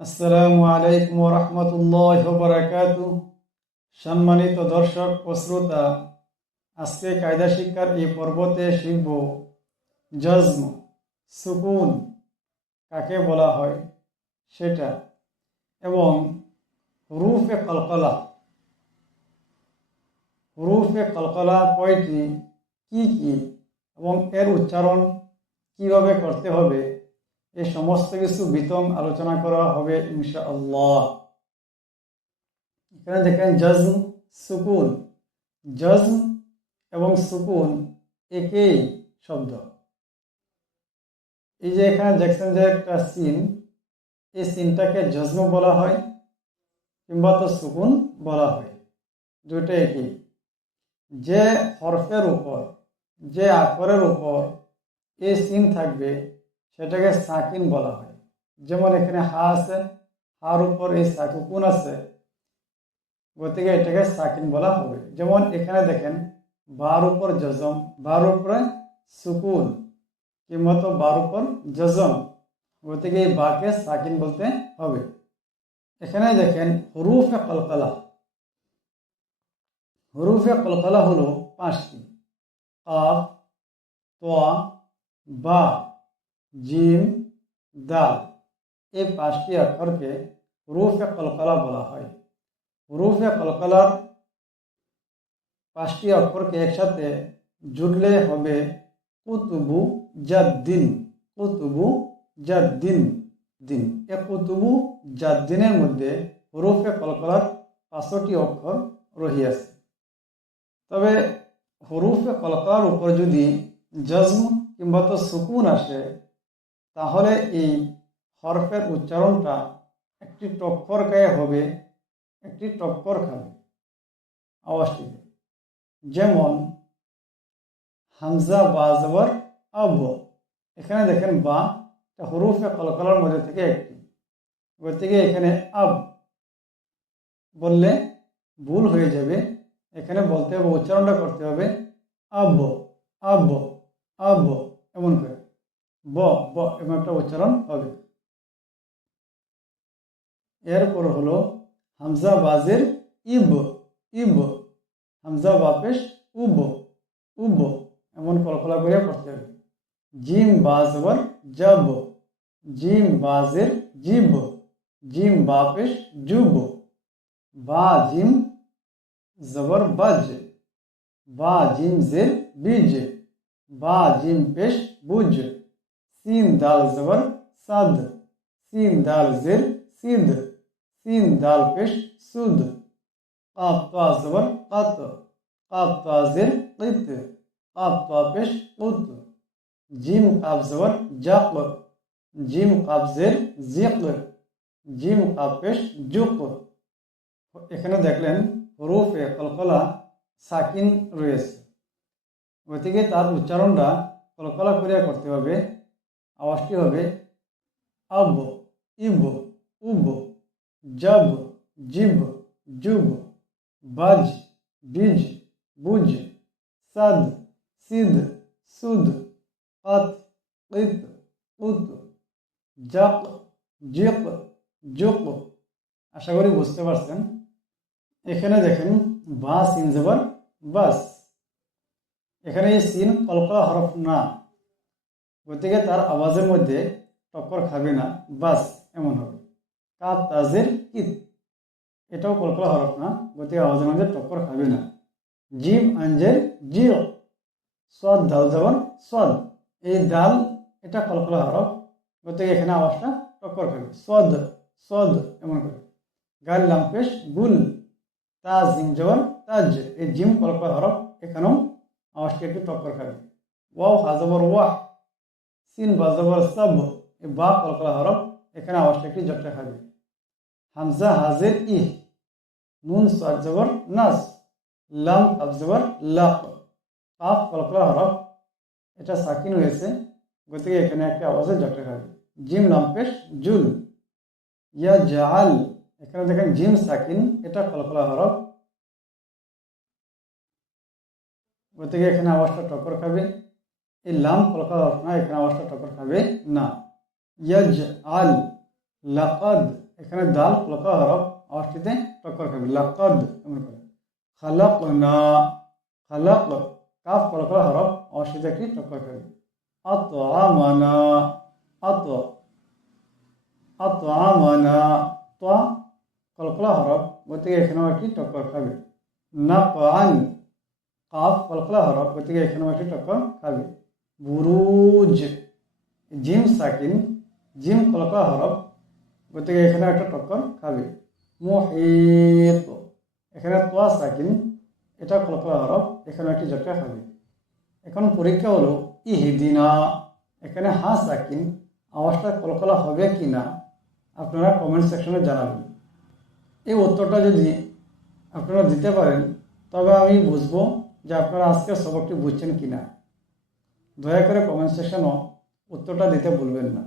আসসালামু আলাইকুম ওয়া রাহমাতুল্লাহি ওয়া বারাকাতুহু। সম্মানিত দর্শক ও শ্রোতা, আজকে কায়দা শিক্ষার এই পর্বতে শিখব জজম, সুকুন কাকে বলা হয় সেটা, এবং হুরুফে কলকলা। হুরুফে কলকলা কয়টি, কি কি, এবং এর উচ্চারণ কিভাবে করতে হবে, এই সমস্ত কিছু বিতং আলোচনা করা হবে ইনশাআল্লাহ। এখানে দেখেন জজম, সুকুন। জজম এবং সুকুন একই শব্দ। এই যে এখানে দেখছেন যে একটা সিন, এই সিনটাকে জজম বলা হয় কিংবা তো সুকুন বলা হয়, দুইটা একই। যে হরফের উপর, যে আখরের উপর এই সিন থাকবে সেটাকে সাকিন বলা হয়। যেমন এখানে হা আছে, হার উপর এই সুকুন আছে, গতিকে এটাকে সাকিন বলা হবে। যেমন এখানে দেখেন বার উপর জজম, বার উপরে সুকুন, কিংবা তো বার উপর জজম, গতিকে এই বাকে সাকিন বলতে হবে। এখানে দেখেন হুরুফে কলকলা। হুরুফে কলকলা হলো 5টি: কাফ, তোয়া, বা, জিম, দাল। এই 5টি অক্ষরকে হুরুফে কলকলা বলা হয়। হুরুফে কলকলার 5টি অক্ষরকে একসাথে জুড়লে হবে কুতুবু জাদ্দিন। কুতুবু জাদ্দিন, দিন। এ কুতুবু জাদ্দিনের মধ্যে হুরুফে কলকলার 5টি অক্ষর রহিয়াছে। তবে হুরুফে কলকলার উপর যদি জজম কিংবা তো সুকুন আসে, তাহলে এই হরফের উচ্চারণটা একটি টক্কর গায়ে হবে, একটি টক্কর খাবে আওয়াজটিতে। যেমন হামজা বা জবর আব। এখানে দেখেন বা হুরুফে কলকলার মধ্যে থেকে একটি, গতিকে এখানে আব বললে ভুল হয়ে যাবে। এখানে বলতে হবে, উচ্চারণটা করতে হবে আব, আব, আব, এমন করে ব, ব, এমন একটা উচ্চারণ হবে। এরপর হলো হামজা বাজের ইব, ইব, হামজা বাপেশ উব, উব, এমন কলকলা করে পড়তে হবে। জিম বাজবর জব, জিম বাজের জিব, জিম বাপেশ জুব, বা জিম জবর বাজ, বা জিম জের বীজ, বা জিম পেশ বুজ, সিন দাল জবর সাদ, সিন দাল জের সিদ, সিন দাল পেশ সুদ, কাফ তা জবর কাত, কাফ তা জের কিত, কাফ তা পেশ কুত, জিম কাফ জবর জাক, জিম কাফ জের জিক, জিম কাফ পেশ জুক। এখানে দেখলেন হুরুফে কলকলা সাকিন রয়েছে, গতিকে তার উচ্চারণটা কলকলা করিয়া করতে হবে। আওয়াজটি হবে আব, ইব, উব, জব, জিব, জুব, বাজ, বিজ, বুজ, সাদ, সিদ, সুদ, কাত, কিত, কুত, জাক, জিক, জুক। আশা করি বুঝতে পারছেন। এখানে দেখেন বা সিন জবর বাস। এখানে এই সিন কলকলা হরফ না, গতিকে তার আওয়াজের মধ্যে টক্কর খাবে না, বাস এমন হবে। কাত তাজের কিত, এটাও কলকলা হরফ না, গতিকে আওয়াজের মধ্যে টক্কর খাবে না। জিম আঞ্জের জিও, সোয়াদ দাল জবর সোয়াদ, এই দাল এটা কলকলা হরফ, গতিকে এখানে আওয়াজটা টক্কর খাবে, সোয়াদ, সোয়াদ, এমন করে। গাল লাম পেশ গুল, তাজ জিম জবর তাজ, এই জিম কলকলা হরফ, এখানেও আওয়াজটি একটু টক্কর খাবে। ওয়াও হাজবর ওয়াহ, সিন বা জবর সাব, এই বা কলকলা হরফ, এখানে আওয়াজটা একটি জটকা খাবে। হামজা হাজের ইহ, নুন সাদ জবর নাস, লাম কাফ জবর লাক, কাফ কলকলা হরফ, এটা সাকিন হয়েছে, গতিকে এখানে একটা আওয়াজে জটকা খাবে। জিম লাম পেশ জুল, ইয়া জাহাল, এখানে দেখেন জিম সাকিন, এটা কলকলা হরফ, গতিকে এখানে আওয়াজটা টক্কর খাবে। এই লাম কলকলা হরফ না, এখানে আওয়াজটা টক্কর খাবে না। ইয়াজ আল, লাকাদ, এখানে দাল কলকলা হরফ আওয়াজটিতে টক্কর খাবে লাকাদ এমন করে। খালাকনা খালাক কাফ কলকলা হরফ আওয়াজটিতে একটি টক্কর খাবে। আতআমানা আত আতআমানা তা কলকলা হরফ গতিকে এখানেও একটি টক্কর খাবে। নাকআন কাফ কলকলা হরফ গতিকে এখানেও একটি টক্কর খাবে। বুরুজ জিম সাকিন জিম কলকলা হরফ গতিকে এখানে একটা টক্কর খাবে। মুহিত এখানে তোয়া সাকিন এটা কলকলা হরফ এখানে একটি ঝটকা খাবে। এখন পরীক্ষা হলো ইহদিনা এখানে হা সাকিন আওয়াজটা কলকলা হবে কি না আপনারা কমেন্ট সেকশনে জানাবেন। এই উত্তরটা যদি আপনারা দিতে পারেন তবে আমি বুঝবো যে আপনারা আজকের সবকটি বুঝছেন কি না। দয়া করে কমেন্ট সেকশনও উত্তরটা দিতে ভুলবেন না।